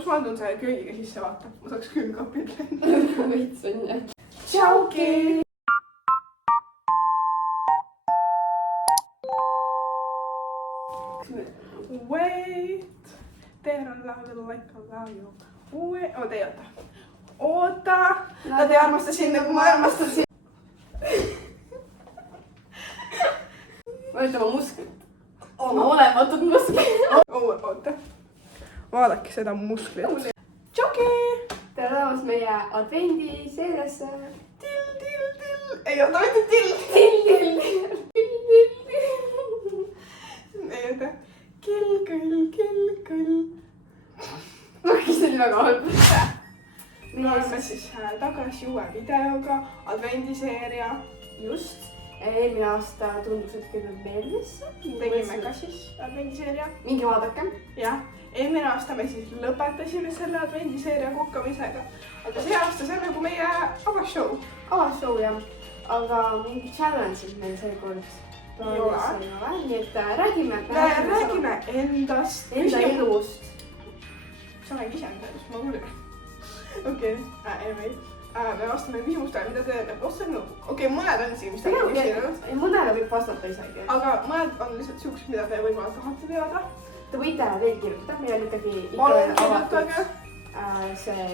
kus ma tuun selle köögiga sisse vaata. Ma saaks külmkapil. Võits on jah. Tšauki! Wait. There on love like a lion. Wait. Oota, ei oota. Oota. Nad ei armasta sind nagu ma armastan sind. Vaata oma musklit. Oma olematut musklit. Oota. Vaadake seda musklit. Tšauki! Tere tulemast meie advendiseeriasse. Till. Ei oota, mitte till. Till. Ei oota. Kell. Okei, see oli väga halb. Me oleme siis tagasi uue videoga, advendiseeria. Just. Eelmine aasta tundus, et küll meeldisse. Tegime ka siis advendiseeria. Mingi vaadake. Jah, eelmine aasta me siis lõpetasime selle advendiseeria kukkamisega. Aga see aasta see on nagu meie avashow. Avashow jah. Aga mingi challenge'id meil seekord. Nii et räägime endast. Enda elust. Sa olen ise endast, ma kuulen. Okei, anyway. Me vastame küsimustele, mida te ostame. Okei, mõned on isegi, mis te olete küsinud. Mõnele võib vastata isegi. Aga mõned on lihtsalt siuksed, mida te võib-olla tahate teada. Te võite veel kirjutada, meil on ikkagi avatud see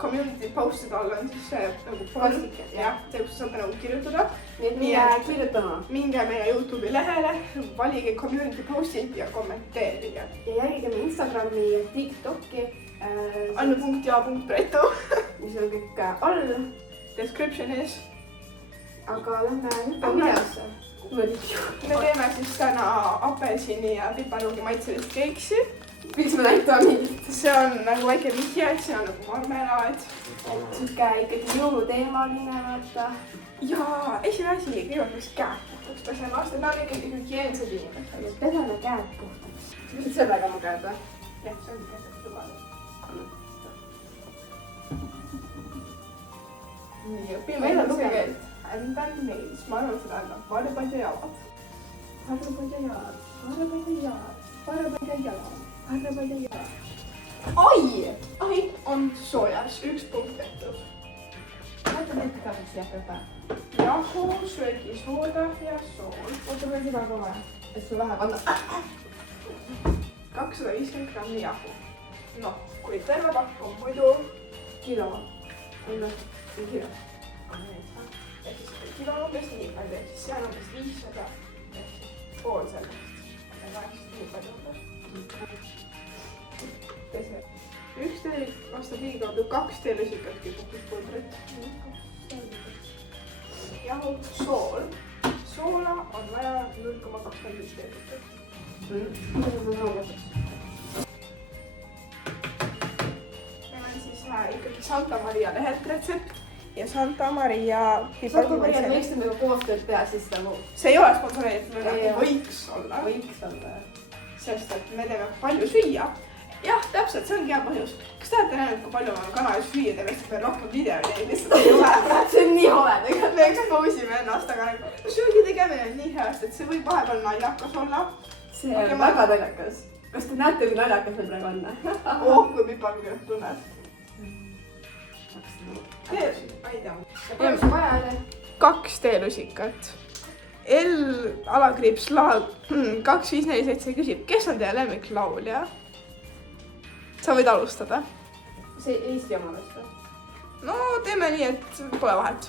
community post'ide all on siis see nagu plastik. Jah, see, kus saate nagu kirjutada. Nii et kirjutama. Minge meie YouTube'i lehele, valige community post'id ja kommenteerige. Ja jälgige meie Instagrami ja TikTok'i. Anne.ja.retu mis on kõik all. Description'is. Aga lähme videosse. Me teeme siis täna apelsini ja piparjoogi maitselist keeksi. Miks me näitame mingit? See on nagu väike vihje, et see on nagu marmelaad. Siuke ikkagi jõuluteemaline vaata. Jaa, esimene asi, kõigepealt võiks käed puhtaks pesema, sest nad on ikkagi hügieenised inimesed. Peseme käed puhtaks. Mis sellega mu käed või? Jah, see on käed lubada. Nii, õpime inglise keelt. And then nails. Ma arvan, et seda on varbaid ja jalad. Oi! Ai, on soojas. 1 punkt tehtud. Vaata neid tagasi jääb. Jahu, söögisooda ja sool. Oota, meil seda ka vaja. Et sul vähe panna. 250 grammi jahu. Noh, kui terve pakk on muidu kilo. On kilo. Ehk siis kilo on umbes nii palju, ehk siis see on umbes 500, ehk siis pool sellest. Ja nii palju umbes. Üks teelik vastab ligikaudu 2 teelusikat küpsuspulbrit. Jahu, sool. Soola on vaja 0,25 teelusikat. Meil on siis ikkagi Santa Maria lehelt retsept. Ja Santa Maria piparjoogi võiks nagu koostööd teha siis nagu. See ei ole sponsoreeritud, aga võiks olla. Võiks olla. Sest et me teeme palju süüa. Jah, täpselt, see ongi hea põhjus. Kas te olete näinud, kui palju me kanal süüa teeme, sest meil rohkem videoid ei lihtsalt ei ole. See on nii hole tegelikult. Me expose'ime ennast, aga nagu süügi tegemine on nii heast, et see võib vahepeal naljakas olla. See on väga naljakas. Kas te näete, kui naljakas meil praegu on? Kui piparjoogi tunned. Ma ei tea. Palju sul vaja oli? 2 teelusikat. L-2547 küsib, kes on teie lemmiklaulja? Sa võid alustada. See Eesti omadest või? No teeme nii, et pole vahet.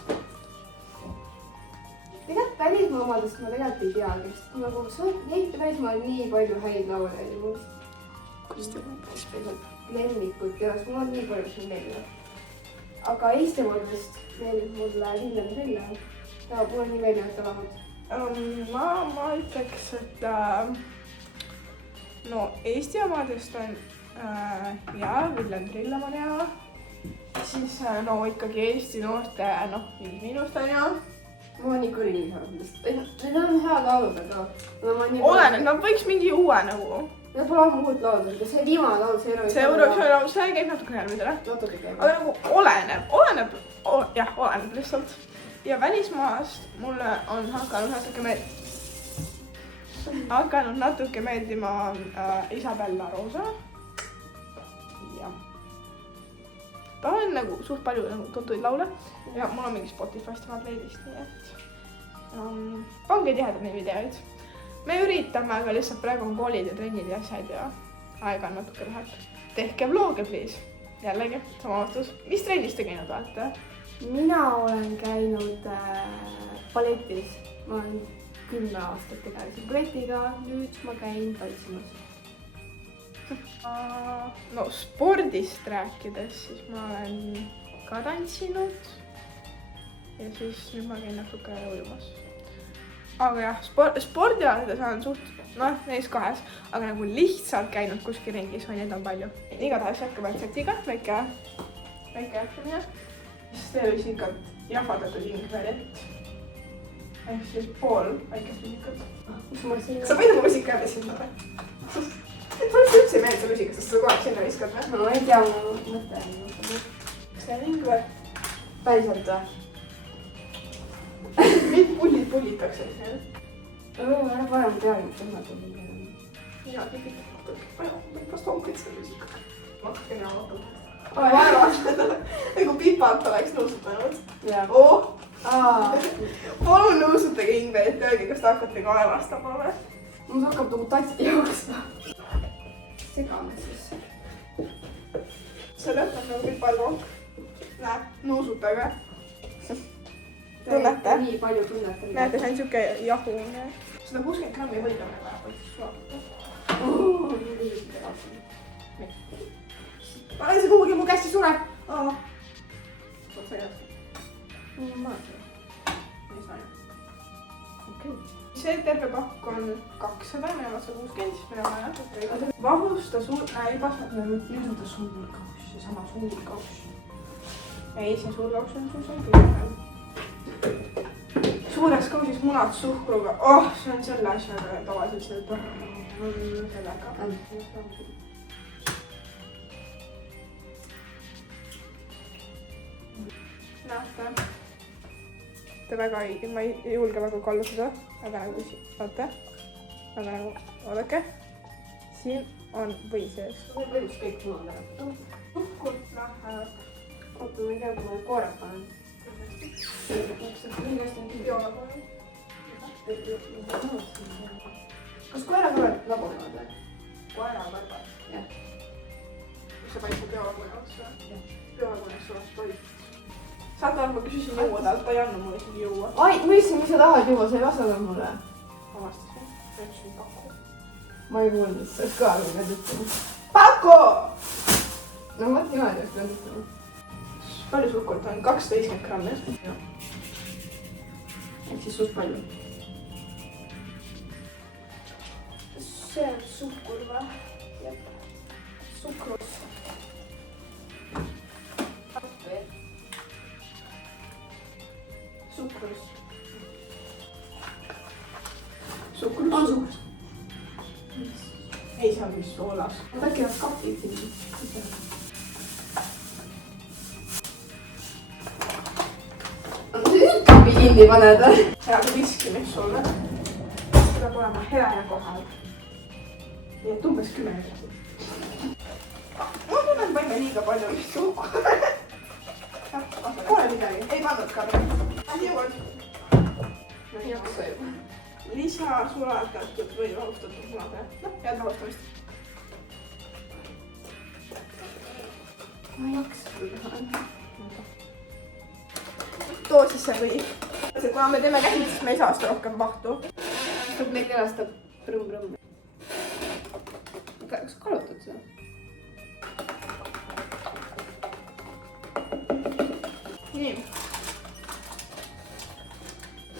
Tegelikult välismaa omadest ma tegelikult ei tea, kes nagu neid välismaal nii palju häid lauljaid. Kuidas te mõtlete? Lemmikud teos, mul on nii palju, mis on meeldivad. Aga Eesti omadest meeldib mulle Villem Trille. Mul on nii meeldivad talamad. Ma ütleks, et no Eesti omadest on Villem Trille on hea. Siis no ikkagi Eesti noorte, Viis Miinust on hea. Ma olen nii kõrini saanud. Need on head laulud, aga oleneb, nad võiks mingi uue nagu. Need pole ammu uut laulud, aga see viimane laul, see käib natuke järgmisele. Natuke käib. Aga nagu oleneb lihtsalt. Ja välismaast mulle on hakanud natuke meeldima Isabella Rosa. Ja ta on nagu suht palju nagu tuntuid laule ja mul on mingi Spotify'st tema playlist, nii et pange tihedamini videoid. Me üritame, aga lihtsalt praegu on koolid ja trennid ja asjad ja aega on natuke vähe. Tehke vlog'e, please. Jällegi, sama vastus. Mis trennis te käinud olete? Mina olen käinud balletis. Ma olen 10 aastat tegelesin balletiga, nüüd ma käin tantsimas. No spordist rääkides, siis ma olen ka tantsinud ja siis nüüd ma käin natuke ujumas. Aga jah, spordialades on suht, neis kahes, aga nagu lihtsalt käinud kuskil ringis või neid on palju. Igatahes jätkame setiga, väike jätkamine. Siis teil võis ikka jahvatatud ingverit. Ehk siis pool väikest musikat. Sa võid musika jälle sinna või? Mulle üldse ei meeldi see musika, sest sa kogu aeg sinna viskad või? No ma ei tea, ma mõtlen. Kas see on ingver? Päriselt või? Mind pullitakse siin. Ära parem teadnud tõmmata mingi. Jaa, kõik vast hoopid selle musika. Ma hakkan enam vaatama. Nagu pipalt oleks nuusutanud. Oh! Palun nuusutage ingverit, öelge, kas te hakkate ka elastama või? Mul hakkab nagu tatti jooksma. Segame siis. See lõpeb nagu kõik palju. Näe, nuusutage. Tunnete? Nii palju tunnete. Näete, see on siuke jahu. 160 grammi võida me vaja suakuda. Pane see kuhugi mu kästi sureb. Otsa jätkub. Ma Okei. See terve pakk on 200, meil on 160, siis meil on vaja. Vahusta suur... Ei pasnud, nüüd on ta suur kauss ja sama suur kauss. Ei, see suur kauss on küll. Suures kaussis munad suhkruga. See on selle asjaga tavaliselt sellega. Näete. Te väga ei, ma ei julge väga kallutada, aga nagu siin, vaata. Aga nagu, vaadake. Siin on või sees. See on võiks kõik munad ära. Suhkurt läheb. Oota, ma ei tea, kui ma koorad panen. Nii hästi on viola kohe. Kas koera kõrvad lagunevad või? Koera kõrvad. Jah. Mis sa paistad viola kohe otsa? Viola kohe oleks toit. Saate aru, ma küsisin juua talt, ta ei andnud mulle isegi juua. Ai, mõistsin, mis sa tahad juua, sa ei vastanud mulle. Avastasin, ta ütlesin paku. Ma ei kuulnud, sa oleks ka aru, kui nad ütlema. Paku! No mõt niimoodi, et nad ütlema. Palju suhkurt on? 250 grammi. Ehk siis suht palju. See on suhkur või? Jep. Suhkrus. Suhkrus. Suhkrus. On suhkrus. Ei, see on vist soolas. Äkki nad kapid siin. Kapi kinni paned. Hea viskimist sulle. See peab olema hea ja kohal. Nii et umbes 10 minutit. Ma tunnen paime liiga palju vist suhkur. Pole midagi, ei pannud ka veel. Jõuad. Ma ei jaksa juba. Lisa sulatatud või vahustatud munade. Head vahustamist. Ma ei jaksa küll. Too siis see või. Kuna me teeme käsid, siis me ei saa seda rohkem mahtu. Tuleb meil elastab prõmm-prõmm. Kas kalutad seda? Nii.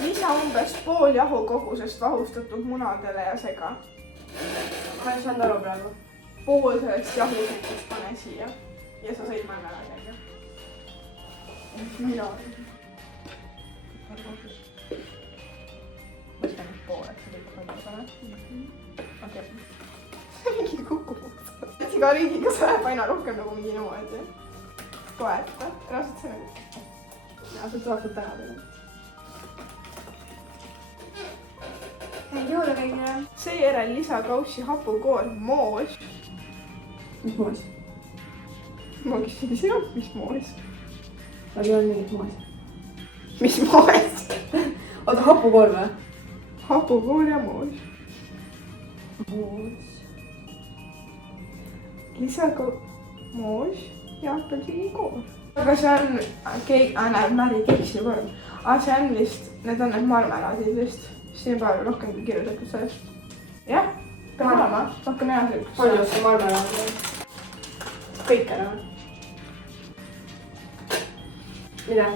Lisa umbes pool jahu kogusest vahustatud munadele ja sega. Ma ei saanud aru praegu. Pool sellest jahusest pane siia. Ja sa sõid manna ära käia. Mina. Ma seda nüüd pool, et see kõik palju pane. Okei. See mingi kukkunud. Iga ringiga see läheb aina rohkem nagu mingi niimoodi. Toeta. Reaalselt see nagu. Ja sa saaksid täna teha. Jõule käime. Seejärel lisa kaussi hapukoor moos. Mis moos? ma küsin sinult, mis moes? aga ei ole mingit moes. Mis moes? oota, hapukoor või? Hapukoor ja moos. Moos. lisaga moos ja apelsiniikoor. aga see on näeb Märi keksi vorm. aga see on vist, need on need marmelaadid vist. siin palju rohkem kui kirjutatud sellest. jah, peab olema. rohkem easõigus. palju see marmelaad on? kõik ära. mida?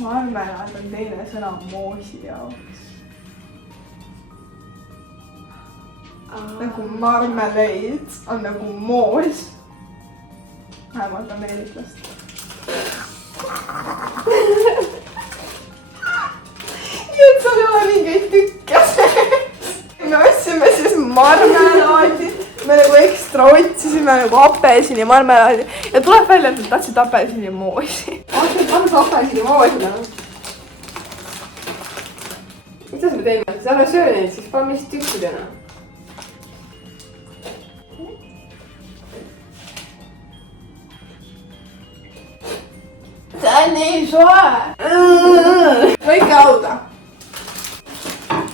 marmelaad on teine sõna moosi jaoks. nagu marmeleid on nagu moos. vähemalt ameeriklast. nii et seal ei ole mingeid tükke sees. me ostsime siis marmelaadi. me nagu ekstra otsisime nagu apelsini marmelaadi. ja tuleb välja, et nad tahtsid apelsini moosi. panna see apelsini moosi. mida sa teeme? sa ära söö neid, siis panna lihtsalt tükkidena. see on nii soe. võike auda.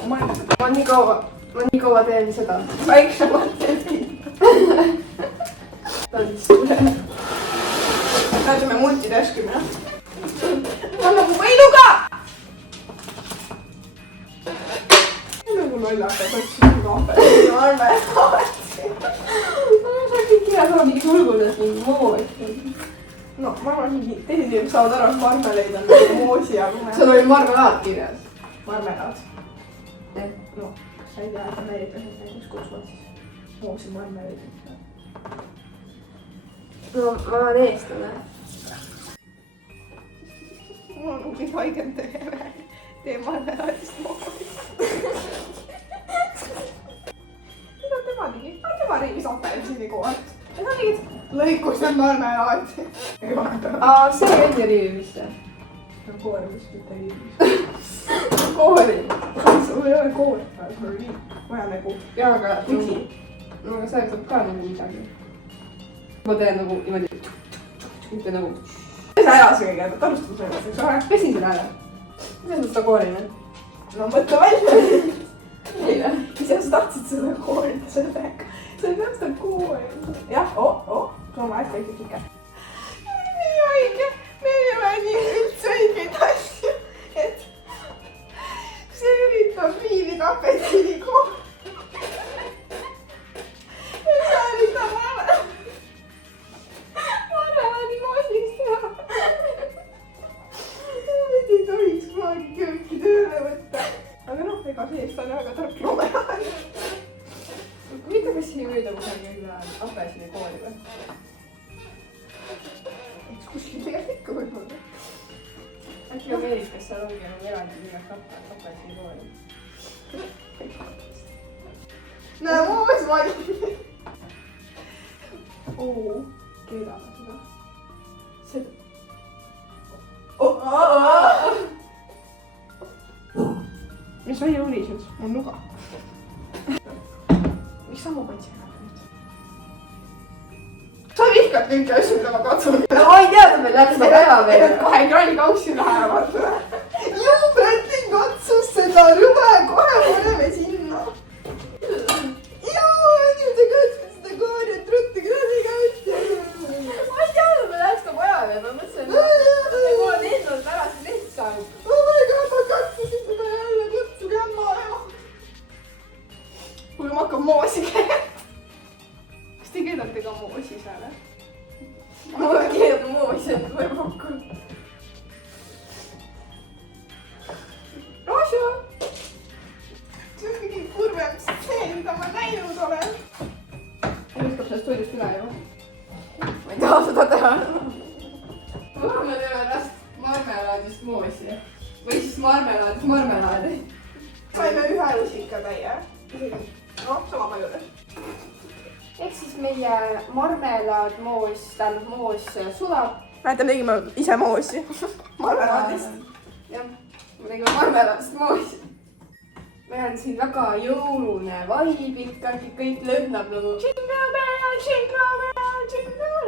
ma nii kaua teen seda. väikse mõtteid. ta on siis tuleb. Näitame multitaskimine. ma nagu võinuga. nagu lollakas otsisin kahve. sa kõik hea saab mingi sulgudes mingi moos. no ma arvan, mingi teised inimesed saavad aru, et marmeleid on nagu moosi ja lume. seal oli marmelaad kirjas. marmelaad. no, kas sa ei tea, et ameeriklased näiteks kutsuvad siis moosi marmeleid? no ma olen eestlane. mul on umbes haigem tee marmelaadist moosi. mida tema tegi? tema riigis apelsinikoort. Need on mingid lõikused marmelaadi. see ei olnud ju riivi vist või? koor kuskilt riivis. koori. sul ei ole koort, aga sul on riiv. vaja nagu jaa, aga püsi. no aga see saab ka nagu midagi. ma teen nagu niimoodi. mitte nagu. pese ära see kõigepealt, alustame sellest, eks ole. pesin selle ära. kuidas ma seda koorin? no mõtle välja. ei või? ise sa tahtsid seda koorida sellega. sa ei peaks seda koorida. jah, toome äkki väike tüke. nii õige, meil ei ole nii üldse õigeid asju, et see üritab viilida apelsinikoori. ja sa üritad marmelaadi moosiks teha. Neid ei tohiks kunagi kööki tööle võtta. aga noh, ega seest on väga tark lumelaad. huvitav, kas siin võib kusagil apelsinikoori või? eks kuskil tegelikult ikka võib-olla. äkki Ameerikas seal ongi nagu eraldi igast apelsinikoori. näe, moos valmis. keedame seda. seda. mis sai ulised? mul nuga. miks sa mu patsi ära nüüd? sa vihkad kõiki asju, mida ma katsun. no ma ei teadnud, meil läheb seda vaja veel. kahe kraani kaussi lähevad. Jubretin katsus seda rüve, kohe paneme sinna. jaa, nüüd sa katsid seda koori, et ruttu kraani kaussi. ma ei teadnud, meil läheb seda vaja veel. ma mõtlesin, et ma olen endalt ära see leht saanud. oh my god, ma katsusin seda jälle, kutsuge ämma ära. kuule, ma hakkan moosi käima. kas te keedate ka moosi seal? ma keedan moosi, et ma ei paku. Roša! see on kõige kurvem stseen, mida ma näinud olen. viskab sellest toidust üle juba. ma ei taha seda teha. me teeme ennast marmelaadist moosi. või siis marmelaadist marmelaadi. saime ühe rusikatäie. noh, sama palju nüüd. ehk siis meie marmelaad, moos, tähendab moos sulab. näete, me tegime ise moosi. marmelaadist. jah, me tegime marmelaadist moosi. meil on siin väga jõulune vibe ikkagi, kõik lõhnab nagu. Jingle bell, jingle bell, jingle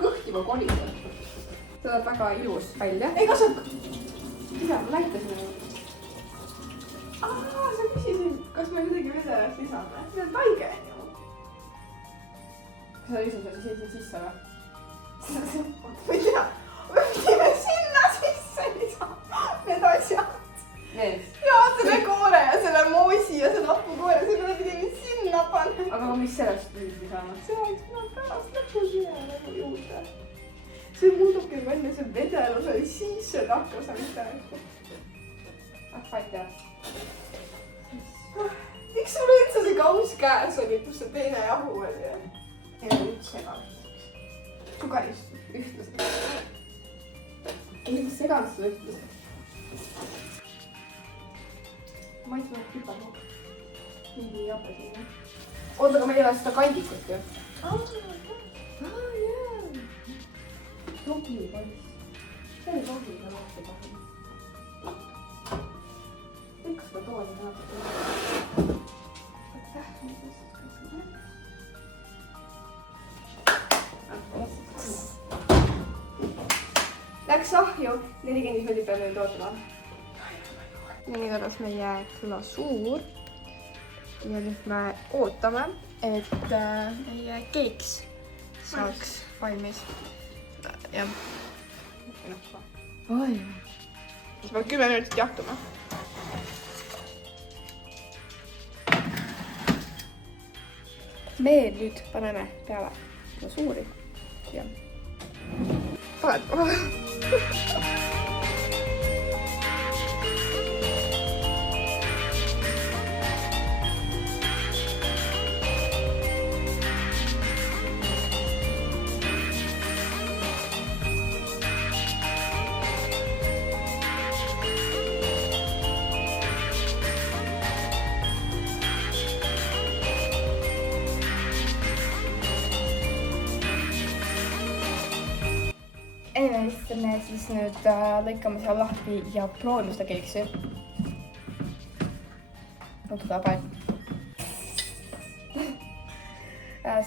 kõht juba koliseb. See tuleb väga ilus välja. ei kasvab. Isa, ma näitasin. Sa küsisid, kas me midagi vedelast lisame. See on taige on ju. Kas sa lisad seda sisse või? Ma ei tea. Me pidime sinna sisse lisama need asjad. Need. Jaa, selle koore ja selle moosi ja selle hapukoore. Selle pidime sinna panna. Aga mis sellest pidid lisama? See oleks pidanud pärast lõpus ühe nagu juurde. See muudubki välja see vedelus oli siis see takkas on mitte nagu. Ma ei tea. Miks sul üldse see kauss käes oli, kus see teine jahu oli? Ei ole üldse ebaühtluseks. Su karistus. Ühtluseks. Ei, mis segamist seda ühtluseks? Maitsma küpanud. Nii apelsini. Oota, aga meil ei ole seda kandikut ju. Jaa. Togi poiss. See oli togi, see lahti togi. Ikka seda tooli natuke. Läks ahju, 40 minutit peab nüüd ootama. Nii korras meie glasuur. Ja nüüd me ootame, et meie keeks saaks valmis. Jah. Oi. Siis peab 10 minutit jahtuma. Me nüüd paneme peale glasuuri. Ja. Paned kohe. Anyways, me siis nüüd lõikame seal lahti ja proovime seda keeksi. Natuke abe.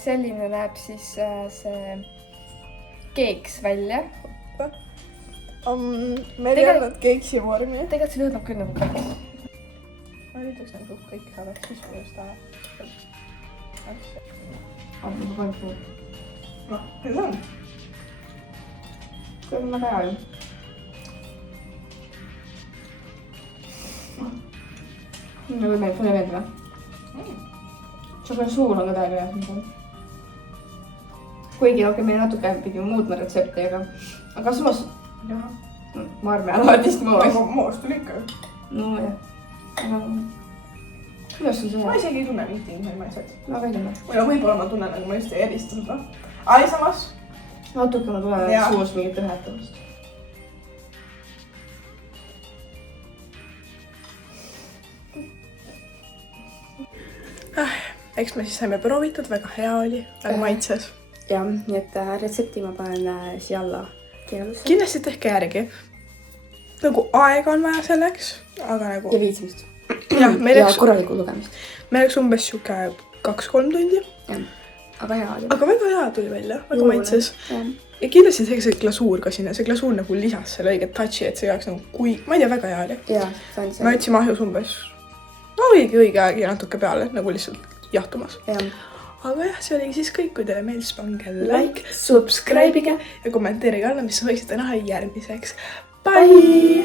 Selline näeb siis see keeks välja. Me ei teadnud keeksi vormi. Tegelikult see lõõdab küll nagu keeks. Ma ütleks nagu kõik saavad kusku just ära. Aga ma pannud pool. Noh, see on. See on väga hea ju. Mulle meeldib või? Šokolasuur on ka täiega hea. Kuigi meil natuke pidime muutma retsepti, aga samas marmelaadist moos. Aga moos tuli ikka. No jah. Aga kuidas on see hea? Ma isegi ei tunne mingit inimene maitset. Ma ka ei tunne. Või no võib-olla ma tunnen, nagu ma just ei eristanud. Aga samas. Natuke ma tunnen suus mingit ühetamast. Eks me siis saime proovitud, väga hea oli, väga maitses. Jah, nii et retsepti ma panen siia alla kirjeldusse. Kindlasti tehke järgi. Nagu aega on vaja selleks, aga nagu... Ja viitsimist. Ja korralikku lugemist. Me läks umbes siuke 2-3 tundi. Jah, aga hea oli. Aga väga hea tuli välja, väga maitses. Ja kindlasti see glasuur ka sinna, see glasuur nagu lisas selle õiget touchi, et see jaoks nagu kui... Ma ei tea, väga hea oli. Jah, see on see. Me võtsime ahjus umbes... No oligi õige aeg ja natuke peale, nagu lihtsalt jahtumas. Aga jah, see oligi siis kõik, kui teile meeldis, pange like, subscribe'ige ja kommenteerige alla, mis võiksite näha järgmiseks. Bye!